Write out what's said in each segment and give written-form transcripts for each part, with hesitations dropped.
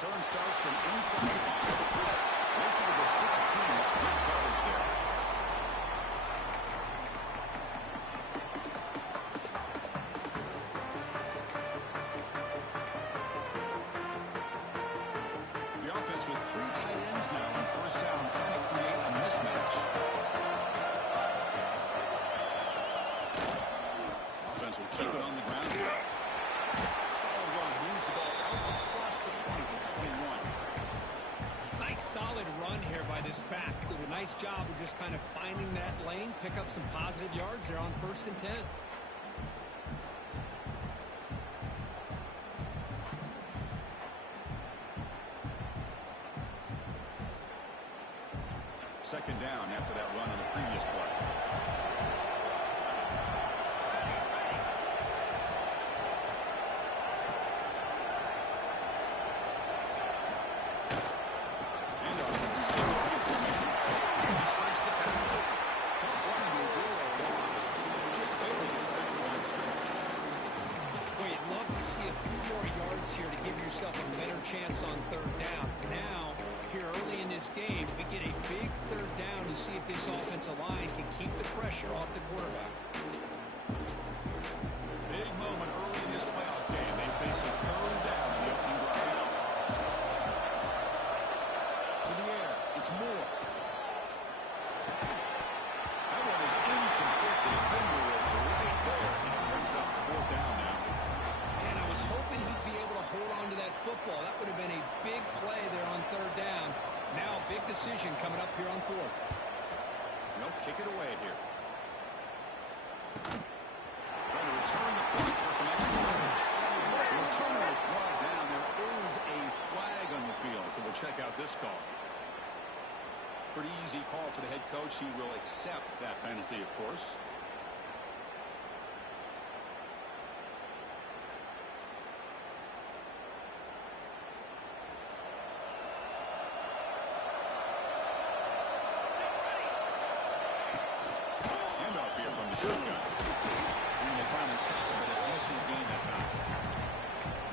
Return starts from inside the 5. Makes it to the 16. It's good coverage there. The offense with 3 tight ends now on first down, trying to create a mismatch. Offense will keep it on the ground here. Solid run, moves the ball out across the 20 to 21. Nice solid run here by this back. Did a nice job of just kind of finding that lane, pick up some positive yards there on 1st and 10. Second down after that run on the previous play. A better chance on 3rd down. Now, here early in this game, we get a big 3rd down to see if this offensive line can keep the pressure off the quarterback. Big moment early in this playoff game. They face a 3rd down in the opening drive. To the air. It's Moore. That one is incomplete. The defender was right there. And it brings up 4th down now. And I was hoping he'd be able to hold on to that football. That would have been a big play there on 3rd down. Now a big decision coming up here on 4th. They'll kick it away here. Going to return the punt for some extra yardage. The returner is brought down. There is a flag on the field, so we'll check out this call. Pretty easy call for the head coach. He will accept that penalty, of course. Shotgun. And they finally settled with a decent gain that time.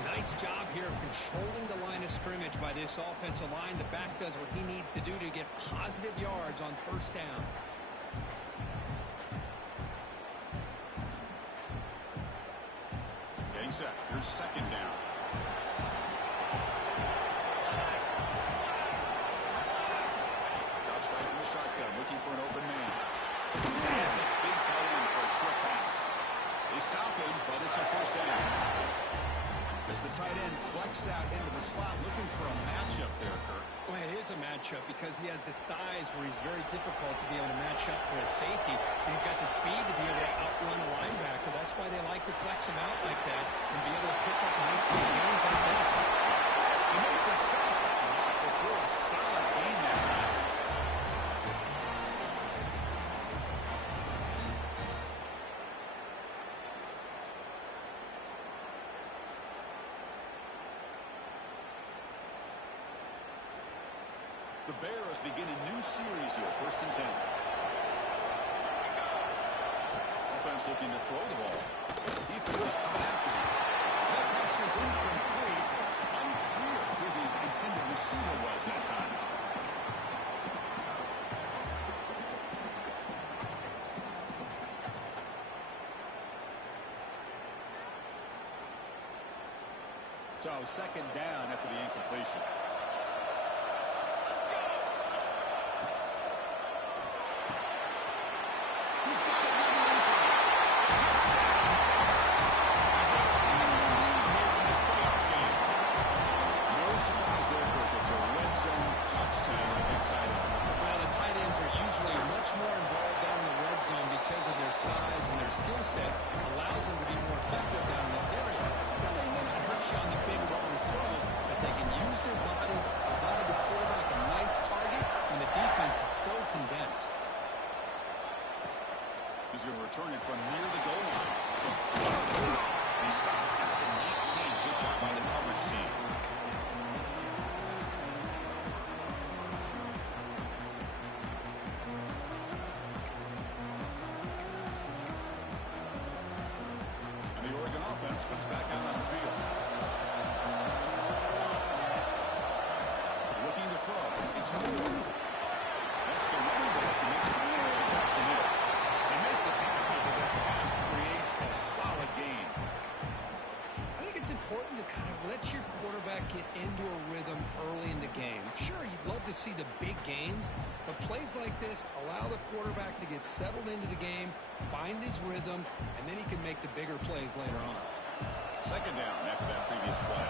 Nice job here of controlling the line of scrimmage by this offensive line. The back does what he needs to do to get positive yards on 1st down. Getting set. Here's 2nd down. Drops back from the shotgun, looking for an open man. There's that big tight end for a short pass. They stop him, but it's a 1st down. As the tight end flexed out into the slot, looking for a matchup there, Kurt. Well, it is a matchup because he has the size where he's very difficult to be able to match up for a safety. And he's got the speed to be able to outrun a linebacker. That's why they like to flex him out like that and be able to pick up nice big gains like this. He made the stop before a solid gain that time. The Bears begin a new series here, 1st and 10. Offense looking to throw the ball. Defense is coming after him. That pass is incomplete. Unclear who the intended receiver was that time. So 2nd down after the incompletion. Skill set allows them to be more effective down in this area. Now, they may not hurt you on the big long throw, but they can use their bodies, provide the quarterback a nice target when the defense is so condensed. He's going to return it from near the goal line. He stopped at the 19. Good job by the coverage team. Comes back out on the field. That's the running back who makes the catch across the middle. They make the tackle, but that pass creates a solid gain. I think it's important to kind of let your quarterback get into a rhythm early in the game. Sure, you'd love to see the big gains, but plays like this allow the quarterback to get settled into the game, find his rhythm, and then he can make the bigger plays later on. Second down after that previous play.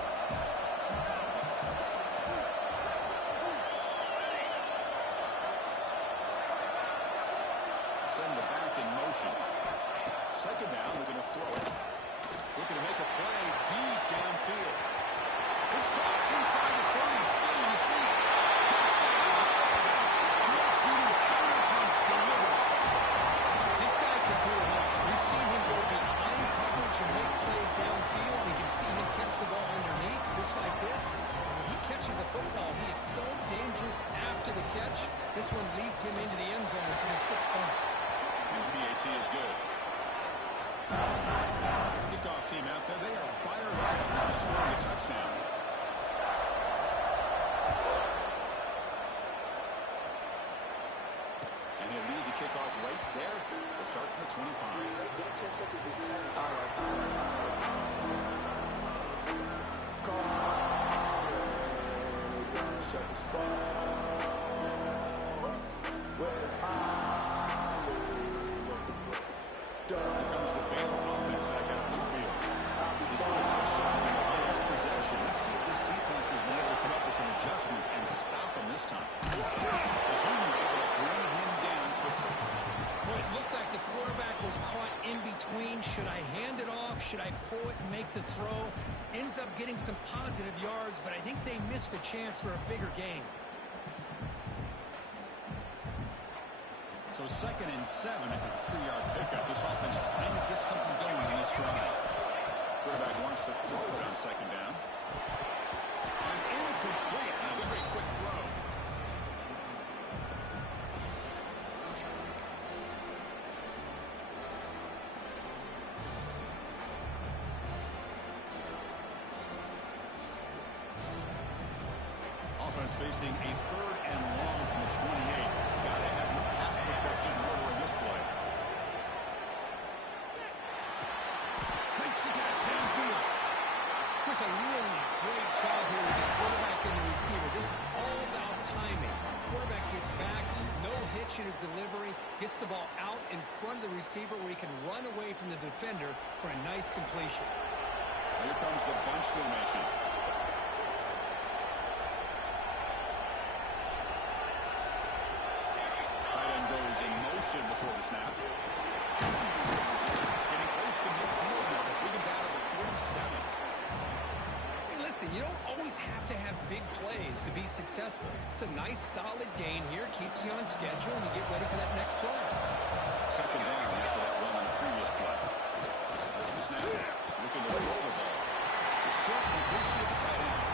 Send the back in motion. Second down, we're going to throw it. Looking to make a play deep downfield. It's caught inside the 30, still on his feet. Touchdown. A much-needed power punch delivered. This guy can do it all. We've seen him go behind coverage and make plays downfield. We can see him catch the ball underneath, just like this. When he catches a football, he is so dangerous after the catch. This one leads him into the end zone for the 6 points. And PAT is good. Kickoff team out there, they are fired up after scoring a touchdown. And he'll lead the kickoff right there. They'll start from the 25. Here comes the Baylor offense back out on the field. They scored a touchdown on the last possession. Let's see if this defense has been able to come up with some adjustments and stop him this time. The junior able to bring him down quickly. Well, it looked like the quarterback was caught in between. Should I hand it off? Should I pull it and make the throw? Ends up getting some positive yards, but I think they missed a chance for a bigger gain. So 2nd and 7 after the 3-yard pickup. This offense trying to get something going in this drive. Quarterback wants to throw it on 2nd down. And it's incomplete on a very quick throw. Offense facing a 3rd and long from the 28. Gotta have the pass protection in order in this play. Makes the catch downfield. There's a really great job here with the quarterback and the receiver. This is all about timing. Quarterback gets back, no hitch in his delivery, gets the ball out in front of the receiver where he can run away from the defender for a nice completion. Here comes the bunch formation. Goes in motion before the snap. Getting close to midfield now. They bring him down to the 47. Hey, listen, you don't always have to have big plays to be successful. It's a nice, solid gain here. Keeps you on schedule, and you get ready for that next play. 2nd down after that run on the previous play. That's the snap. Looking to throw the ball. A short completion at the tight end.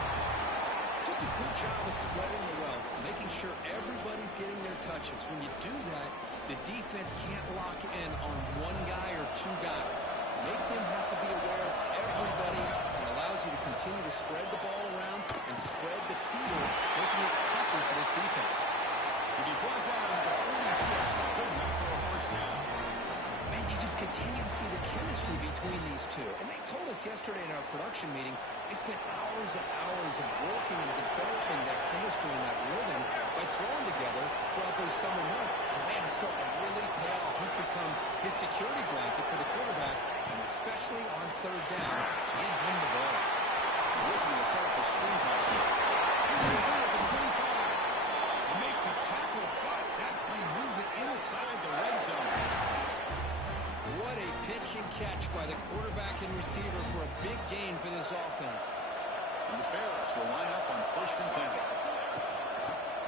Just a good job of spreading the wealth, making sure everybody's getting their touches. When you do that, the defense can't lock in on one guy or 2 guys. Make them have to be aware of everybody, and allows you to continue to spread the ball around and spread the field, making it tougher for this defense. When you brought down to the 46, good enough for a 1st down. Man, you just continue to see the chemistry between these two. And they told us yesterday in our production meeting, they spent hours and hours of working and developing that chemistry and that rhythm by throwing together throughout those summer months. And man, it's starting to really pay off. He's become his security blanket for the quarterback, and especially on 3rd down, give him the ball. Looking to set up a screen pass here. At the 25. They make the tackle, but that play moves it inside the red zone. What a pitch and catch by the quarterback and receiver for a big gain for this offense. And the Bears will line up on 1st and 10.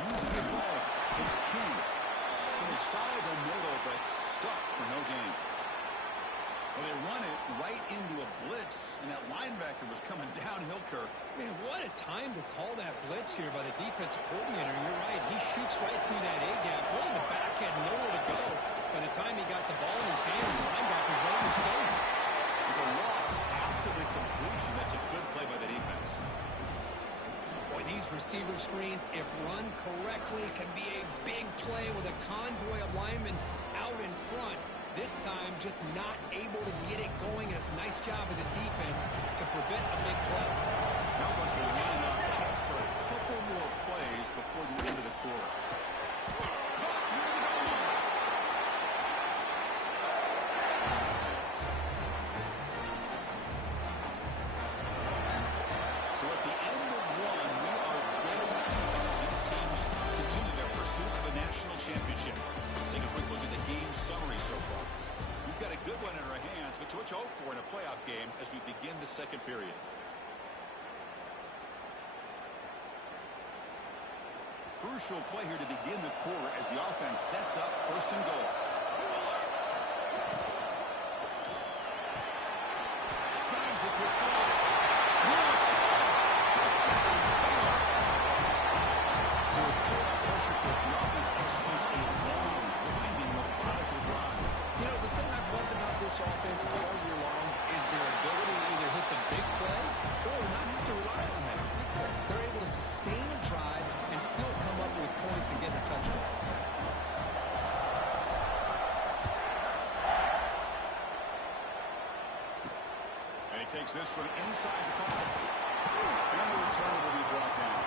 Using his legs, it's King. And they try the middle, but stuck for no gain. Well, they run it right into a blitz, and that linebacker was coming downhill, Kirk. Man, what a time to call that blitz here by the defensive coordinator. You're right. He shoots right through that A-gap. Really, the back had nowhere to go. By the time he got the ball in his hands, the linebacker's right in his face. There's a loss after the completion. That's a good play by the defense. Boy, These receiver screens, if run correctly, can be a big play with a convoy of linemen out in front. This time, just not able to get it going. It's a nice job of the defense to prevent a big play. Now, folks, we'll gain a chance for a couple more plays before the end of the quarter. So at the end of one, we are dead as these teams continue their pursuit of a national championship. Let's take a quick look at the game summary so far. We've got a good one in our hands, but to what you hope for in a playoff game as we begin the second period. Crucial play here to begin the quarter as the offense sets up first and goal. Signs the quick throw. Touchdown, Baylor. So with playoff pressure, the offense executes a long, winding, methodical drive. You know, the thing I've loved about this offense all year long is their ability to either hit the big play or not have to rely on that. Like this, they're able to sustain a drive and still come up with points and get the touchdown. And he takes this from inside the 5. And the return will be brought down.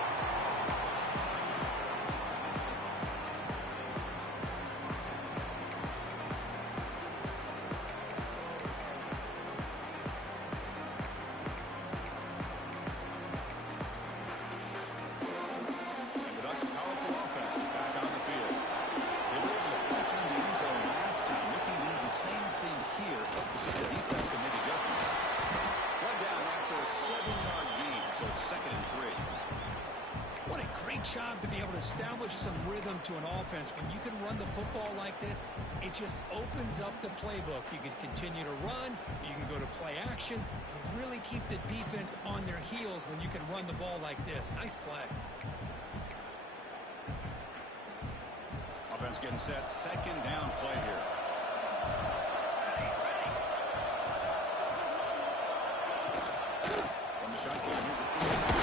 Job to be able to establish some rhythm to an offense. When you can run the football like this, it just opens up the playbook. You can continue to run, you can go to play action, and really keep the defense on their heels when you can run the ball like this. Nice play. Offense getting set, second down play here. From the shotgun, here's an inside.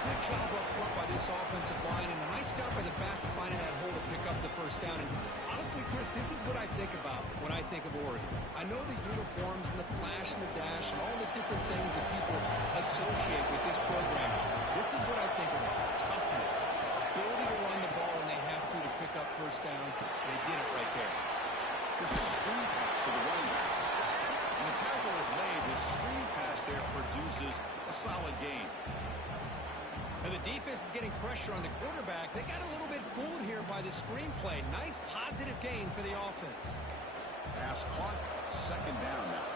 Good job up front by this offensive line, and a nice job by the back of finding that hole to pick up the first down. And honestly, Chris, this is what I think about when I think of Oregon. I know the uniforms and the flash and the dash and all the different things that people associate with this program. This is what I think about. Toughness, ability to run the ball when they have to pick up first downs. They did it right there. There's a screen pass to the running back. When the tackle is made, the screen pass there produces a solid gain. And the defense is getting pressure on the quarterback. They got a little bit fooled here by the screenplay. Nice positive gain for the offense. Pass caught. Second down now.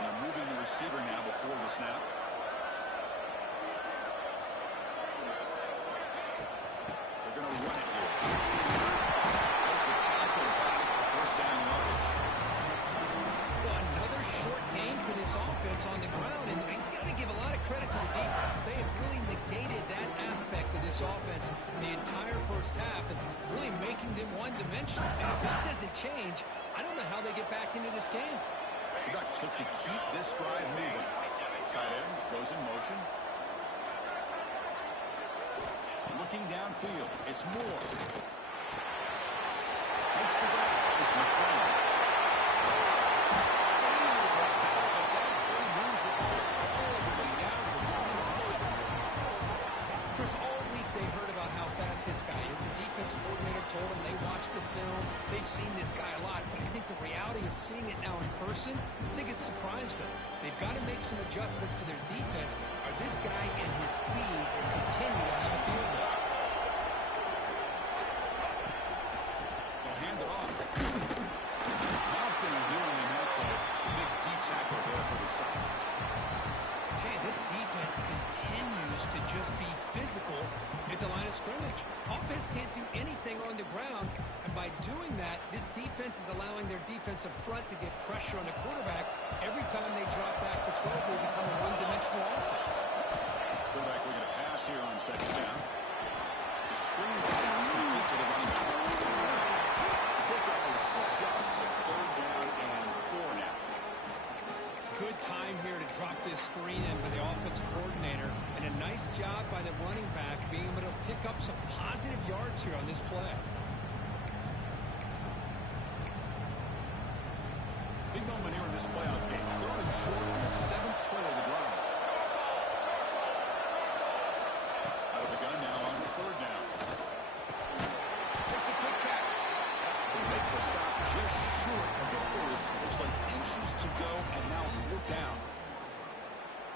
And they're moving the receiver now before the snap. They're going to run it here. There's the tackle back. First down yardage. Another short gain for this offense on the ground, and you got to give a lot of credit to the defense. They have really negated that aspect of this offense the entire first half and really making them one-dimensional. And if that doesn't change, I don't know how they get back into this game. The Ducks look to keep this drive moving. Tight end goes in motion. Looking downfield, it's Moore. Makes the grab. It's McClain. This guy is. The defensive coordinator told them they watched the film. They've seen this guy a lot. But I think the reality is seeing it now in person, I think it's surprised them. They've got to make some adjustments to their defense, or this guy and his speed will continue to have a field day. They'll hand it off. Nothing doing in that play. Big D tackle there for the stop. This defense continues to just be physical at the line of scrimmage. Offense can't do anything on the ground, and by doing that, this defense is allowing their defensive front to get pressure on the quarterback. Every time they drop back to throw, they become a one-dimensional offense. Quarterback looking to pass here on second down. It's a screen pass complete to the running back. The pickup is 6 yards. Good time here to drop this screen in by the offensive coordinator, and a nice job by the running back being able to pick up some positive yards here on this play. Big moment here in this playoff game. 3rd and short in the 7th play of the drive. Out of the gun now on 3rd down. Makes a quick catch. They make the stop just short of the first. Looks like inches to go, and now 4th down.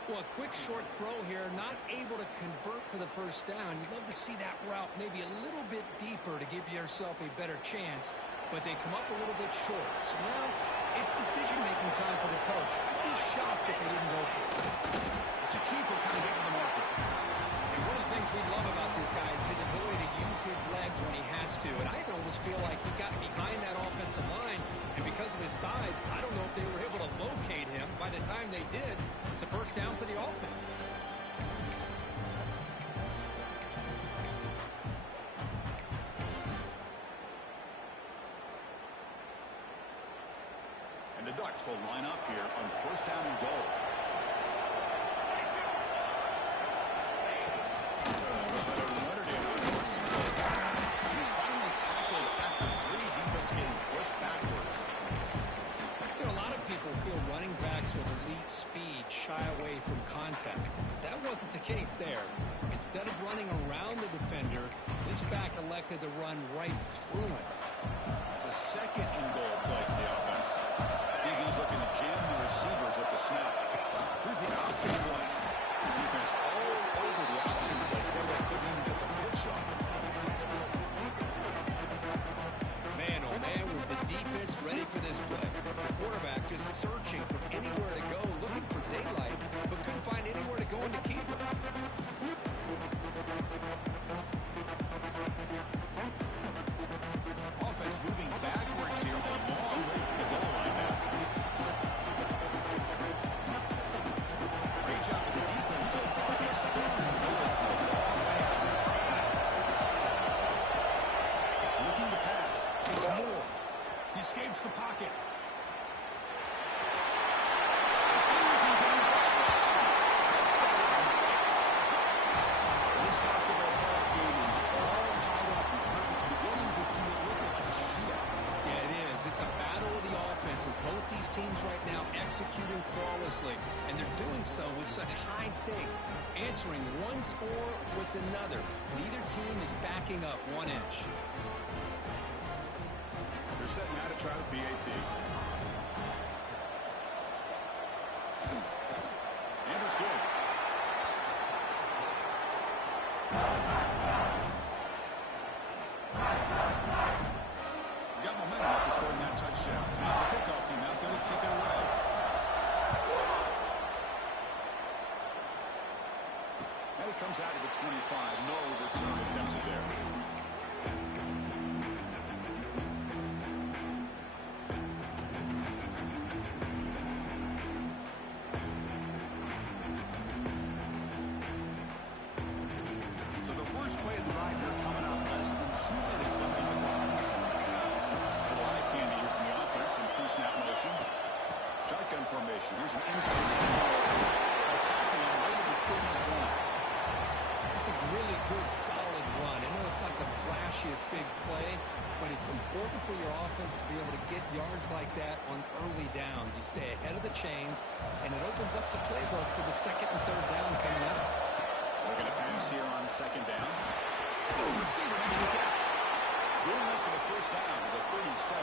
Well, a quick short throw here, not able to convert for the first down. You'd love to see that route maybe a little bit deeper to give yourself a better chance, but they come up a little bit short. So now it's decision-making time for the coach. I'd be shocked if they didn't go for it. It's a keeper trying to get to the market. And one of the things we love about this guy is his ability to use his legs when he has to. And I almost feel like he got behind that offensive line, and because of his size, I don't know if they were able to locate him. By the time they did, it's a first down for the offense. And the Ducks will line up here on 1st down and goal. He's finally tackled at the 3. Defense getting pushed backwards. You know, a lot of people feel running backs with elite speed shy away from contact. That wasn't the case there. Instead of running around the defender, this back elected to run right through him. It's a 2nd and goal play for the offense. DB's looking to jam the receivers at the snap. Here's the option play. Defense all over the option play. Quarterback couldn't even get the pitch off. Man, oh man, was the defense ready for this play. The quarterback just searching for anywhere to go, looking for daylight, but couldn't find anywhere to go into keeper. Offense moving backwards here, a long way from the goal line now. Great job with the defense so far. It's 3rd and goal from a long way out. Looking to pass. It's Moore. He escapes the pocket. Fires into the ball. Touchdown, Ducks. This college football playoff game is all tied up. It's beginning to feel a little like a shootout. Yeah, it is. It's a battle of the offenses. Both these teams right now executing flawlessly, and they're doing so with such high stakes, answering one score with another. Neither team is backing up 1 inch. They're setting out to try the PAT. And it's good. Got momentum after scoring that touchdown. Now the kickoff team out there to kick it away. And it comes out of the 25. No return attempted there. So the first play of the drive here coming up less than 2 minutes left on the clock. Little eye candy here from the offense in pre-snap motion. Shotgun formation. Here's an inside attacking on the way to the 31. It's a really good, solid run. I know it's not the flashiest big play, but it's important for your offense to be able to get yards like that on early downs. You stay ahead of the chains, and it opens up the playbook for the 2nd and 3rd down coming up. Looking to pass here on 2nd down. The receiver makes a catch. Going up for the first down to the 37.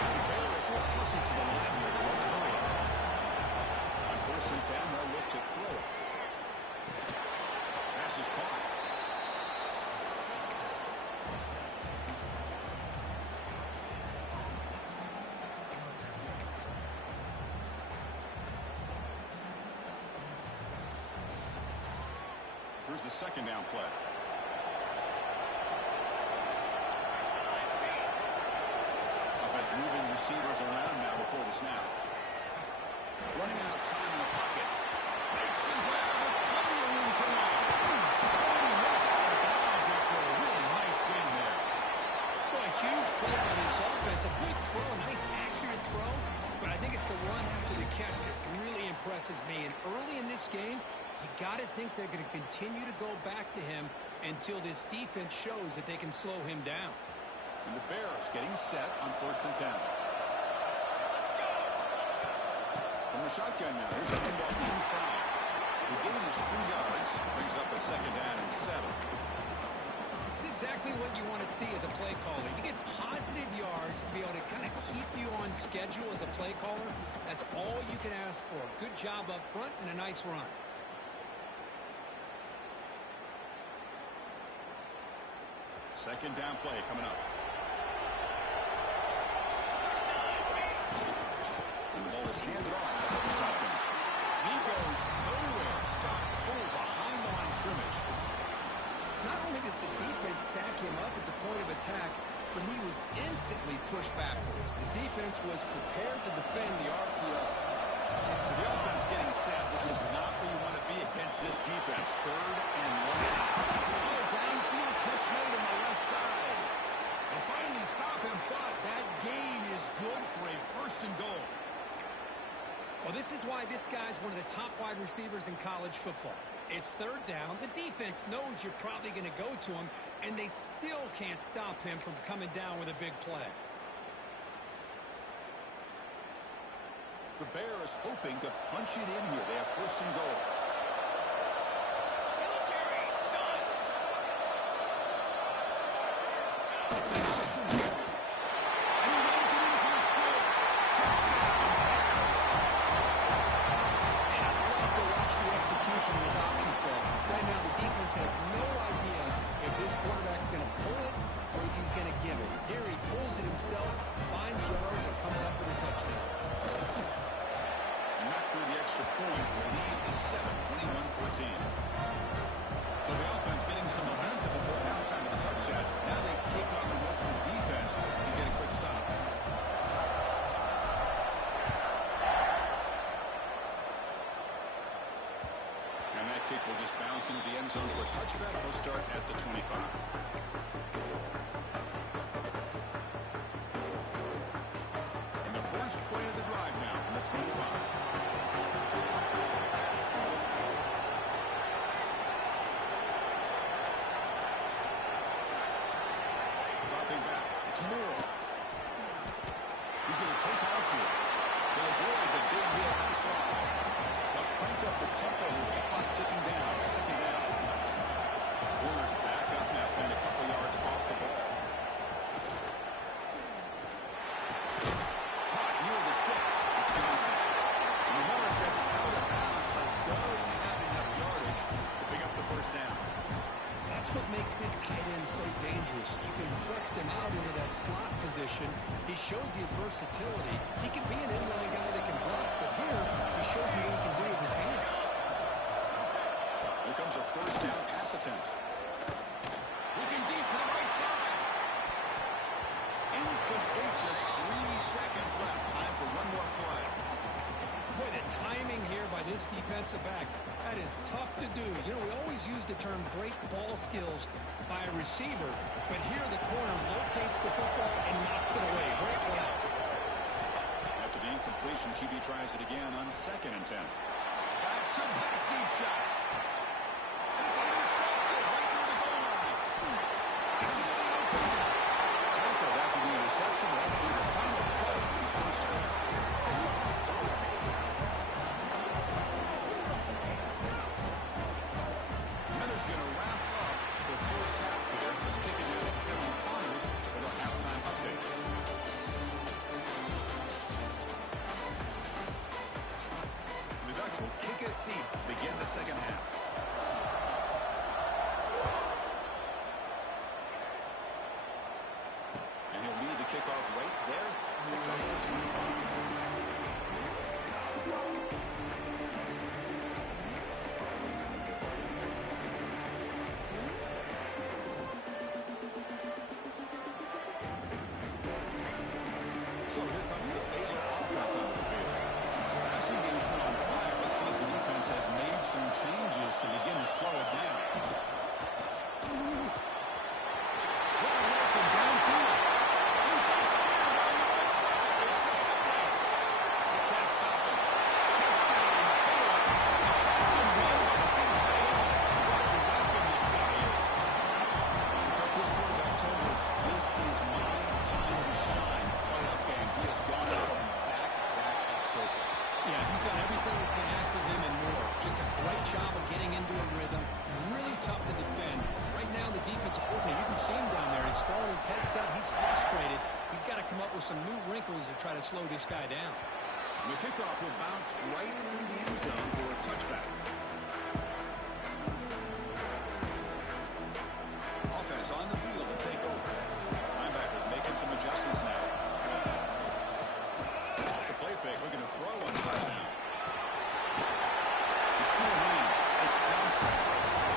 The Bears will push it to the line here to run a hurry. On 1st and 10, they'll look to throw it. Pass is caught. Here's the 2nd down play. Offense moving receivers around now before the snap. Running out of time in the pocket. Makes the grab with plenty of room to run. Only hits out of bounds after a really nice game there. Well, a huge play by this offense. A good throw, a nice accurate throw, but I think it's the run after the catch that impresses me. And early in this game, you got to think they're going to continue to go back to him until this defense shows that they can slow him down. And the Bears getting set on 1st and 10. From the shotgun now, here's a handoff inside. The gain is 3 yards, brings up a 2nd down and 7. It's exactly what you want to see as a play caller. You get positive yards to be able to kind of keep you on schedule as a play caller. That's all you can ask for. Good job up front and a nice run. Second down play coming up. And the ball is handed off to the shotgun. He goes nowhere. Stop cold behind the line of scrimmage. Not only does the defense stack him up at the point of attack, but he was instantly pushed backwards. The defense was prepared to defend the RPO. So the offense getting set. This is not where you want to be against this defense. 3rd and 1. Oh, downfield catch made on the left side. They finally stop him, but that gain is good for a 1st and goal. Well, this is why this guy's one of the top wide receivers in college football. It's 3rd down. The defense knows you're probably going to go to him, and they still can't stop him from coming down with a big play. The Bears hoping to punch it in here. They have 1st and goal. It's an option here. And he runs it in for the score. Touchdown, Bears. And I love to watch the execution of this option play. Right now, the defense has no idea if this quarterback's going to pull it or if he's going to give it. Here he pulls it himself, finds yards, and comes up with a touchdown. Not through the extra point. The lead is 7, 21-14. So the offense getting some momentum before halftime of the touchdown. Now they kick off and hope for defense and get a quick stop. And that kick will just bounce into the end zone for a touchback. Will start at the 25. And the first play of the drive now from the 25. It's Moore. He's going to take off here. They'll avoid the big hit inside. They'll crank up the tempo here with the clock ticking down. 2nd down. Warner's back up now, playing a couple yards off the ball. Caught near the sticks. It's Johnson. And Moore steps out of bounds, but does have enough yardage to pick up the 1st down. That's what makes this tight end so dangerous. You can flex him out into that slot position. He shows his versatility. He can be an inline guy that can block, but here he shows you what he can do with his hands. Here comes a 1st down pass attempt. Looking deep to the right side. Incomplete, just 3 seconds left. Time for one more play. Boy, the timing here by this defensive back, that is tough to do. You know, we always use the term great ball skills by a receiver, but here the corner locates the football and knocks it away. Great play. After the incompletion, QB tries it again on 2nd and 10. Back-to-back deep shots. And it's intercepted right near the goal line. It's really open. Tackled after the interception. That will be the final play of this 1st half. Going to wrap up the 1st half here. Let's kick it down to Kevin Connors with our halftime update. The Ducks will kick it deep to begin the 2nd half. And he'll lead the kickoff right there. We'll start with the 25. So here comes the Baylor offense onto the field. Passing game's been on fire. Let's see if the defense has made some changes to begin to slow it down. Wide open downfield. And he breaks clear down the right side. It's a race. They can't stop him. Touchdown, Baylor. his headset. He's frustrated. He's got to come up with some new wrinkles to try to slow this guy down. The kickoff will bounce right through the end zone for a touchback. Offense on the field to take over. Linebackers making some adjustments now. Off the play fake, looking to throw on the first down. The sure hands. It's Johnson.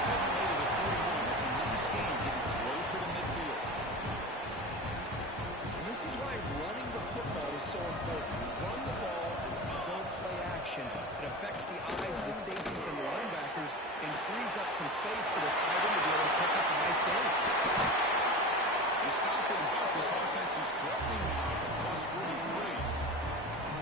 Taking away to the 41. It's a nice game getting closer to midfield. This is why running the football is so important. You run the ball and then you go play action. It affects the eyes of the safeties and the linebackers and frees up some space for the tight end to be able to pick up a nice game. They stop him, but this offense is threatening now at the plus 43.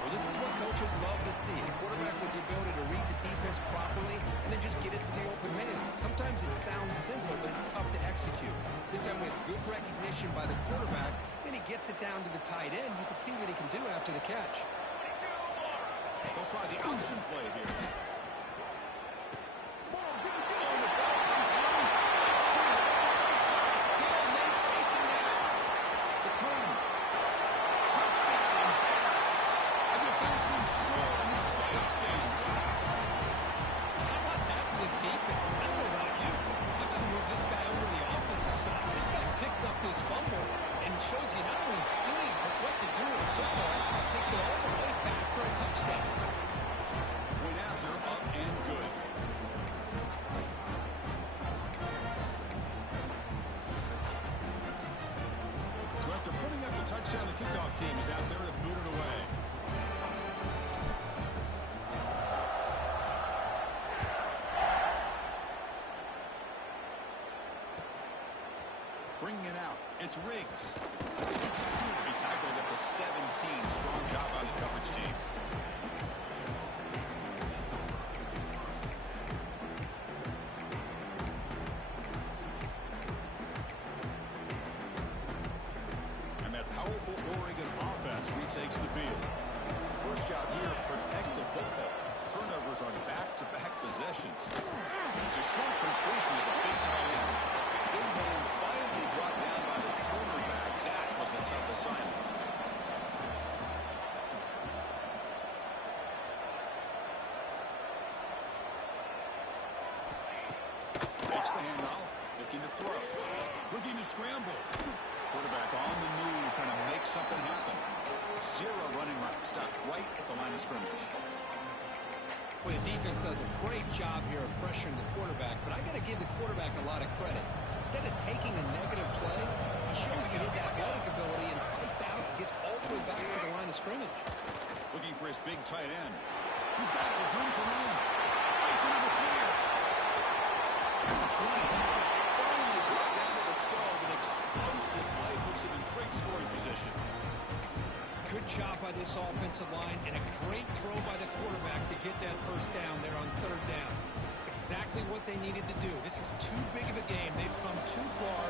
Well, this is what coaches love to see. A quarterback with the ability to read the defense properly and then just get it to the open man. Sometimes it sounds simple, but it's tough to execute. This time we have good recognition by the quarterback. Then he gets it down to the tight end. You can see what he can do after the catch. They'll try the option play here. Up this fumble and shows you not only speed but what to do with the football. Takes it all the way back for a touchdown. Went after, up and good. So after putting up the touchdown, the kickoff team is out there to boot it away. Bringing it out. It's Riggs. He tackled at the 17. Strong job by the coverage team. And that powerful Oregon offense retakes the field. First job here, protect the football. Turnovers on back-to-back possessions. It's a short completion of the big tight end. Big man finally brought down by the cornerback. That was a tough assignment. Makes the handoff, looking to throw. Looking to scramble. Quarterback on the move, trying to make something happen. Zero running right. Stop right at the line of scrimmage. Well, the defense does a great job here of pressuring the quarterback, but I got to give the quarterback a lot of credit. Instead of taking a negative play, he shows you his athletic ability and fights out and gets all the way back to the line of scrimmage. Looking for his big tight end. He's got it with room to run. Breaks into the clear. At the 20. Finally brought down to the 12. An explosive play puts him in great scoring position. Good job by this offensive line and a great throw by the quarterback to get that first down there on third down. It's exactly what they needed to do. This is too big of a game. They've come too far.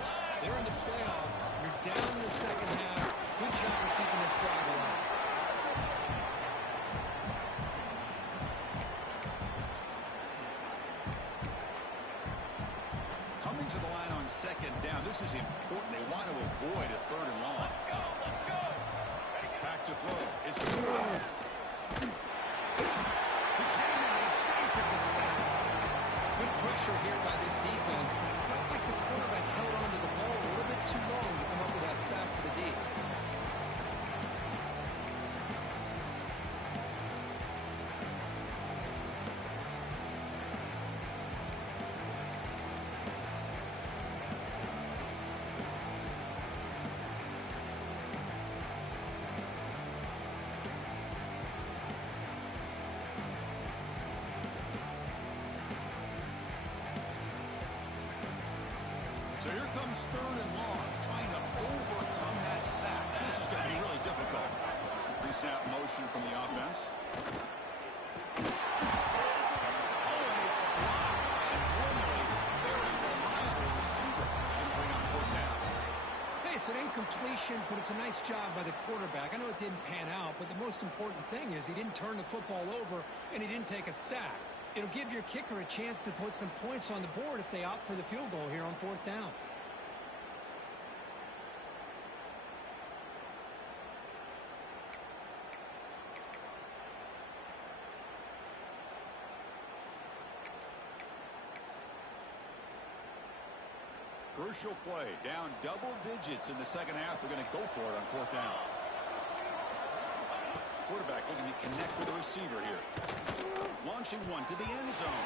They're in the playoff. You're down in the second half. Good job of keeping this drive alive. Coming to the line on second down. This is important. They want to avoid a third and long. Let's go. Back to throw. It's the throw. He can't escape. It's a sack. Good pressure here by this defense. Felt like the quarterback held on to the ball a little bit too long to come up with that sack for the D. So here comes third and long, trying to overcome that sack. This is going to be really difficult. Pre-snap motion from the offense. Oh, and it's dropped by a normally very reliable receiver. It's going to bring on fourth down. Hey, it's an incompletion, but it's a nice job by the quarterback. I know it didn't pan out, but the most important thing is he didn't turn the football over and he didn't take a sack. It'll give your kicker a chance to put some points on the board if they opt for the field goal here on fourth down. crucial play. Down double digits in the second half. They're going to go for it on fourth down. Quarterback looking to connect with the receiver here. Launching one to the end zone.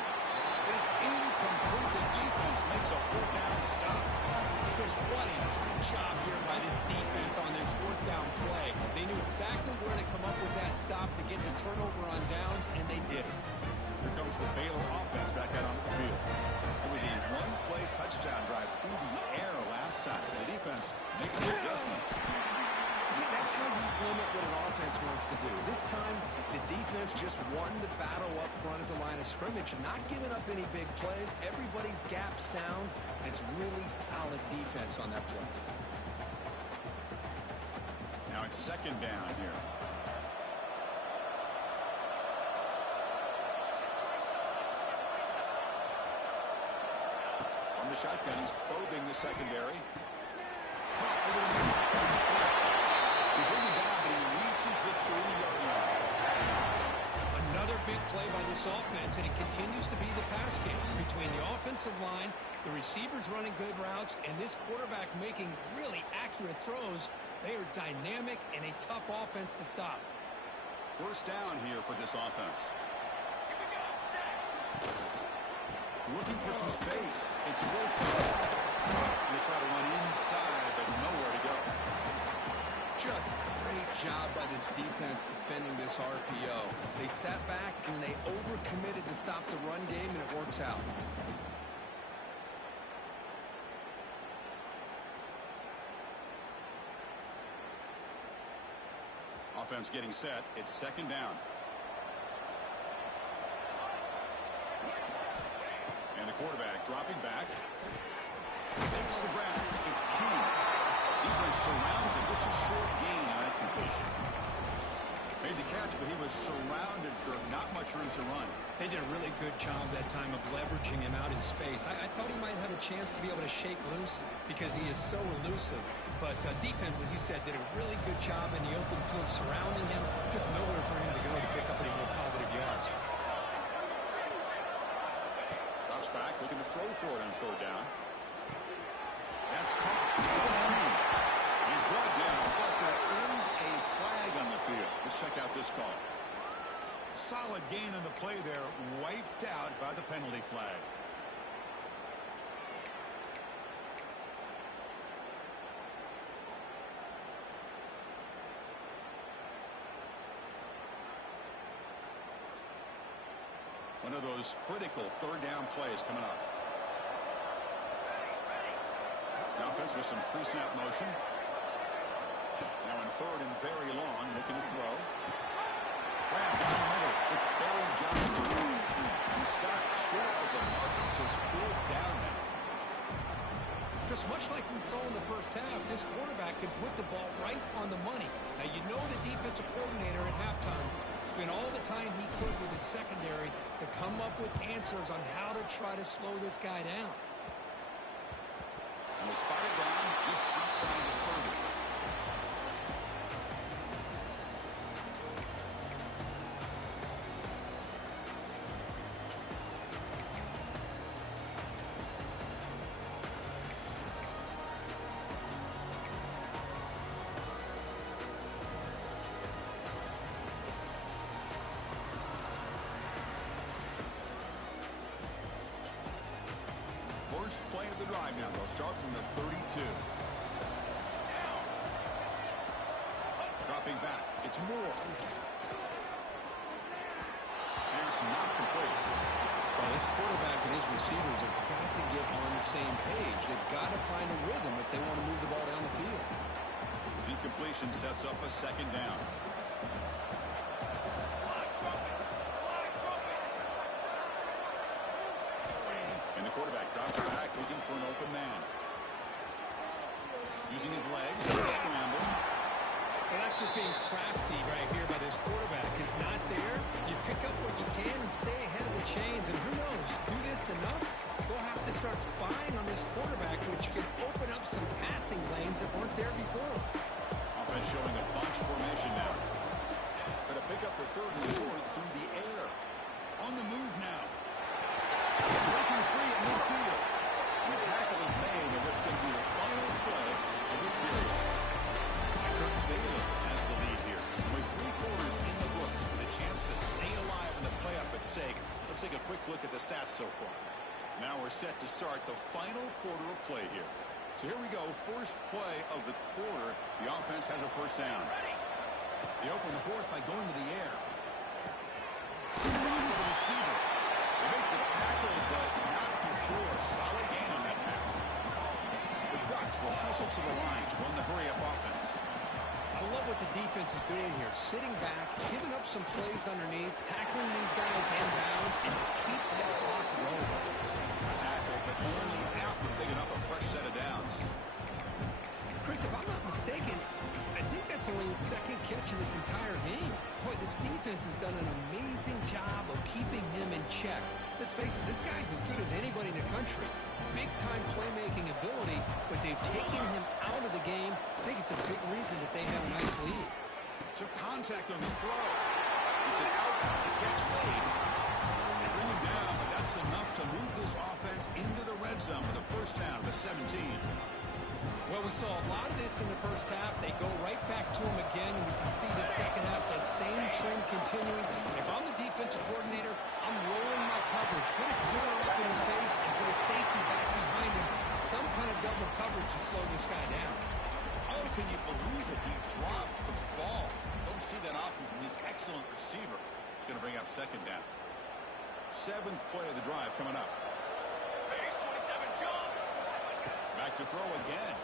It's incomplete. The defense makes a fourth down stop. Chris, what a great job here by this defense on this fourth down play. They knew exactly where to come up with that stop to get the turnover on downs, and they did it. Here comes the Baylor offense back out onto the field. It was a one-play touchdown drive through the air last time. The defense makes the adjustments. See, that's how you limit what an offense wants to do. This time, the defense just won the battle up front at the line of scrimmage, not giving up any big plays. Everybody's gap sound. It's really solid defense on that play. Now it's second down here. On the shotgun, he's probing the secondary. He bring it down, but he reaches the 30-yard line. Another big play by this offense, and it continues to be the pass game between the offensive line, the receivers running good routes, and this quarterback making really accurate throws. They are dynamic and a tough offense to stop. First down here for this offense. Looking for some space. It's Wilson. They try to run inside, but nowhere to go. Just great job by this defense defending this RPO. They sat back and they overcommitted to stop the run game, and it works out. Offense getting set. It's second down. And the quarterback dropping back. Takes the ground. It's key. Defense surrounds him. Just a short gain on that completion. Made the catch, but he was surrounded for not much room to run. They did a really good job that time of leveraging him out in space. I thought he might have a chance to be able to shake loose because he is so elusive. But defense, as you said, did a really good job in the open field surrounding him. Just nowhere for him to go to pick up any more positive yards. Drops back, looking to throw for it on third down. That's caught. It's clean. He's brought down, but there is a flag on the field. Let's check out this call. Solid gain on the play there, wiped out by the penalty flag. One of those critical third down plays coming up. The offense with some pre-snap motion. Now in third and very long, looking to throw. Down the middle, it's Barry Johnson. He stopped short of the marker, so it's fourth down now. Just much like we saw in the first half, this quarterback can put the ball right on the money. Now, you know the defensive coordinator at halftime spent all the time he could with his secondary to come up with answers on how to try to slow this guy down. And they spotted down just outside the 30. First play of the drive now. They'll start from the 32. Dropping back. It's Moore. Pass not complete. Well, this quarterback and his receivers have got to get on the same page. They've got to find a rhythm if they want to move the ball down the field. Incompletion sets up a second down. And the quarterback drops back, looking for an open man. Using his legs, scramble. And that's just being crafty right here by this quarterback. It's not there. You pick up what you can and stay ahead of the chains. And who knows, do this enough, we'll have to start spying on this quarterback, which can open up some passing lanes that weren't there before. Offense showing a bunch formation now. Going to pick up the third and short through the air. On the move now. Breaking free at midfield. And the tackle is made, and what's going take a quick look at the stats so far. Now we're set to start the final quarter of play here. So here we go. First play of the quarter. The offense has a first down. They open the fourth by going to the air. With the receiver. They make the tackle, but not before. Solid gain on that pass. The Ducks will hustle to the line to run the hurry-up offense. I love what the defense is doing here. Sitting back, giving up some plays underneath, tackling these guys inbounds, and just keep that clock rolling. Tackle, but only after picking up a fresh set of downs. Chris, if I'm not mistaken, I think that's only his second catch of this entire game. Boy, this defense has done an amazing job of keeping him in check. Let's face it, this guy's as good as anybody in the country. Big-time playmaking ability, but they've taken him out of the game. I think it's a big reason that they have a nice lead. Took contact on the throw. It's an out the catch made. They bring him down, but that's enough to move this offense into the red zone with a first down to 17. Well, we saw a lot of this in the first half. They go right back to him again, and we can see the second half, that same trend continuing. If I'm the defensive coordinator, I'm rolling my coverage. Put a corner up in his face and put a safety back behind him. Some kind of double coverage to slow this guy down. How can you believe it? He dropped the ball. Don't see that often from this excellent receiver. He's going to bring up second down. Seventh play of the drive coming up. Back to throw again.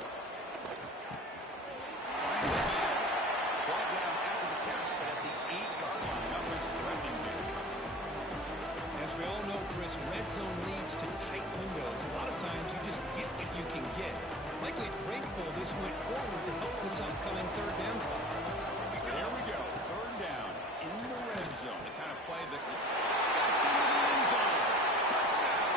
Finds the man. Brought down after the catch, but at the 8-yard line. Nothing's threatening here. As we all know, Chris, red zone leads to tight windows. A lot of times you just get what you can get. Likely grateful this went forward to help this upcoming third down play. So here we go. Third down in the red zone. The kind of play that is gets into the end zone. Touchdown.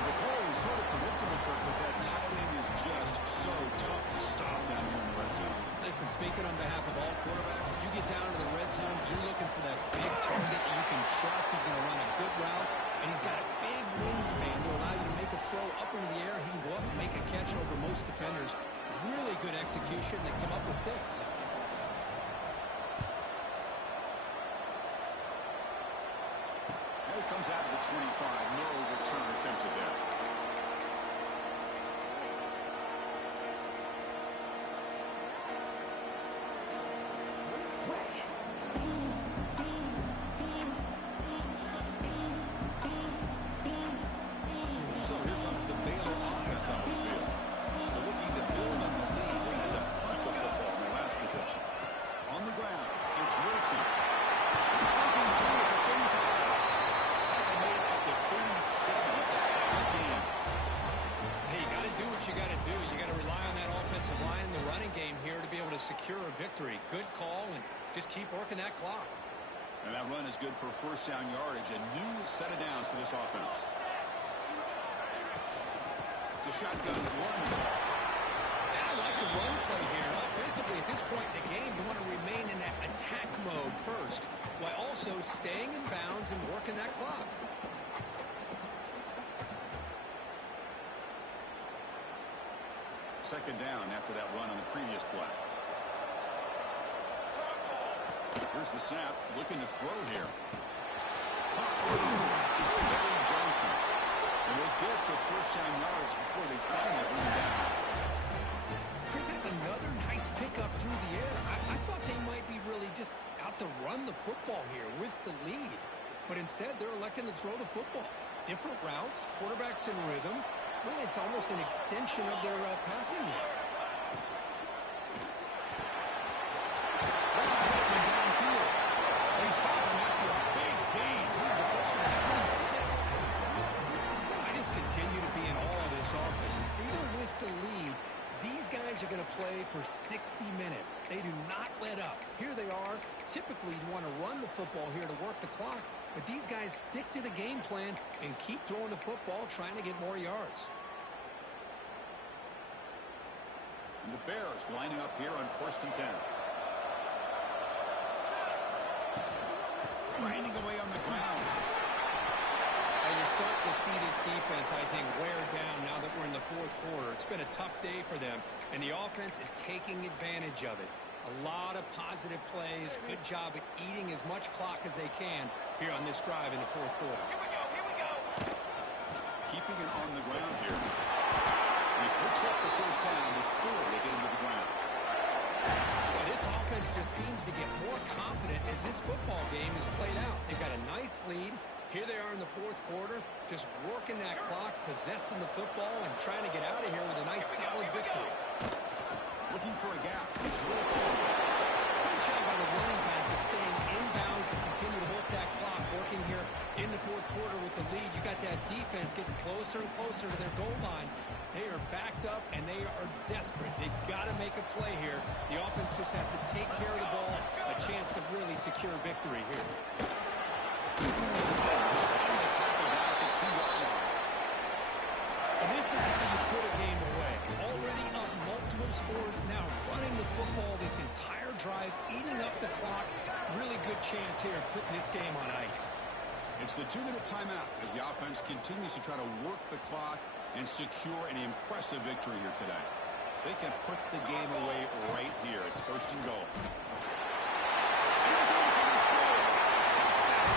The call was sort of predictable, Kirk, but that tight end is just so tough to stop down here in the red zone. Listen, speaking on behalf of all quarterbacks, you get down to the red zone, you're looking for that big target that you can trust. He's going to run a good route, and he's got a big wingspan to allow you to make a throw up into the air. He can go up and make a catch over most defenders. Really good execution. They come up with 6. And it comes out of the 25. No return attempted there. So here comes the Baylor offense on the field. They're looking to build on the lead. They had to punt the football in their last possession. On the ground, it's Wilson. Breaking through at the 35. Tackle made at the 37. It's a solid game. Hey, you got to do what you got to do. You got to rely on that offensive line in the running game here to be able to secure a victory. Good call, and just keep working that clock. And that run is good for first down yardage. A new set of downs for this offense. It's a shotgun run. And I like the run play here. And offensively, at this point in the game, you want to remain in that attack mode first, while also staying in bounds and working that clock. Second down after that run on the previous play. Here's the snap. Looking to throw here. It's Larry Johnson. And they'll get the first down yards before they finally bring him down. Chris, that's another nice pickup through the air. I thought they might be really just out to run the football here with the lead. But instead, they're electing to throw the football. Different routes, quarterbacks in rhythm. Really, it's almost an extension of their passing game. They stop him after a big gain. Move the ball to 26. I just continue to be in awe of this offense. Even with the lead, these guys are going to play for 60 minutes. They do not let up. Here they are. Typically, you want to run the football here to work the clock, but these guys stick to the game plan and keep throwing the football, trying to get more yards. And the Bears lining up here on 1st and 10. Grinding away on the ground. And you're starting to see this defense, I think, wear down now that we're in the 4th quarter. It's been a tough day for them, and the offense is taking advantage of it. A lot of positive plays. Good job at eating as much clock as they can here on this drive in the fourth quarter. Keeping it on the ground here. He picks up the first down before they get him to the ground. Well, this offense just seems to get more confident as this football game is played out. They've got a nice lead. Here they are in the fourth quarter, just working that clock, possessing the football, and trying to get out of here with a nice, solid victory. Looking for a gap. It's Wilson. Good job by the running back is staying inbounds to continue to work that clock, working here in the fourth quarter with the lead. You got that defense getting closer and closer to their goal line. They are backed up, and they are desperate. They've got to make a play here. The offense just has to take care of the ball, a chance to really secure victory here. And this is how you put a game away. Already up multiple scores, now running the football this entire drive, eating up the clock. Really good chance here of putting this game on ice. It's the 2-minute timeout as the offense continues to try to work the clock and secure an impressive victory here today. They can put the game away right here. It's first and goal. And he's in for the score. Touchdown.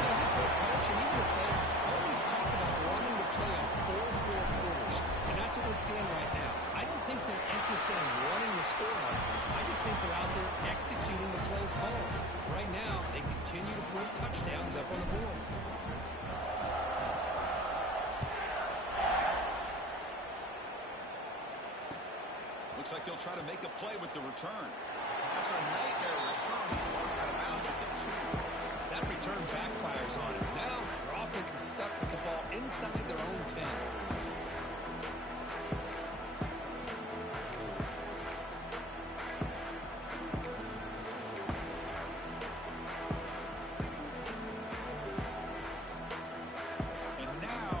Yeah, this head coach and even the players always talk about wanting to play a full four quarters. And that's what we're seeing right now. I don't think they're interested in running the score up. I just think they're out there executing the plays called. Right now, they continue to put touchdowns up on the board. Looks like he'll try to make a play with the return. That's a nightmare return. He's marked out of bounds at the 2. That return backfires on him. Now, their offense is stuck with the ball inside their own 10. And now,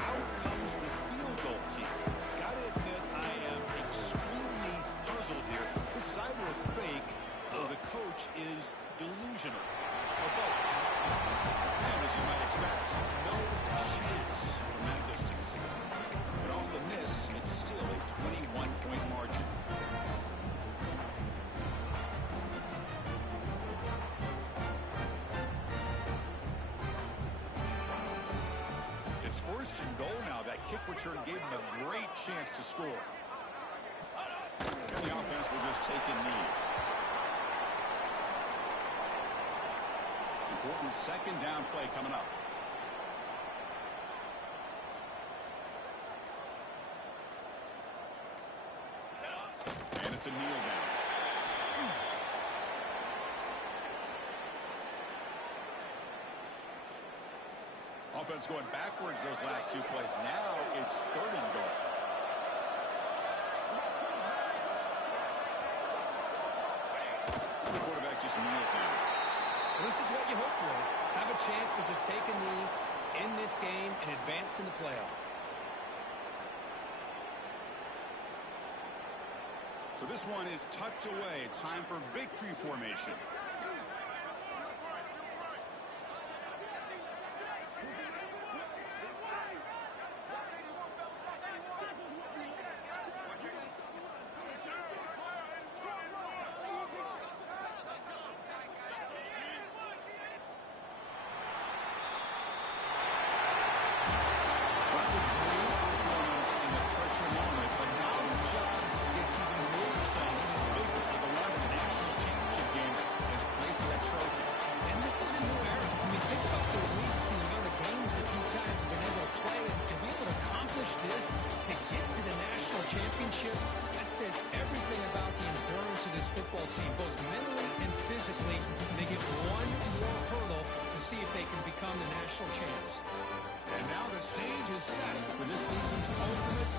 out comes the field goal team. Gotta admit, I am extremely puzzled here. This is either a fake or the coach is delusional. Or both. And as you might expect, no chance from that distance. But off the miss, it's still a 21-point margin. It's first and goal now. That kick return gave him a great chance to score. And the offense will just take a knee. Important second down play coming up. And it's a kneel down. Offense going backwards those last two plays. Now it's third and goal. The quarterback just kneels down. This is what you hope for. Have a chance to just take a knee in this game and advance in the playoff. So this one is tucked away. Time for victory formation. That says everything about the endurance of this football team, both mentally and physically. They get one more hurdle to see if they can become the national champs. And now the stage is set for this season's ultimate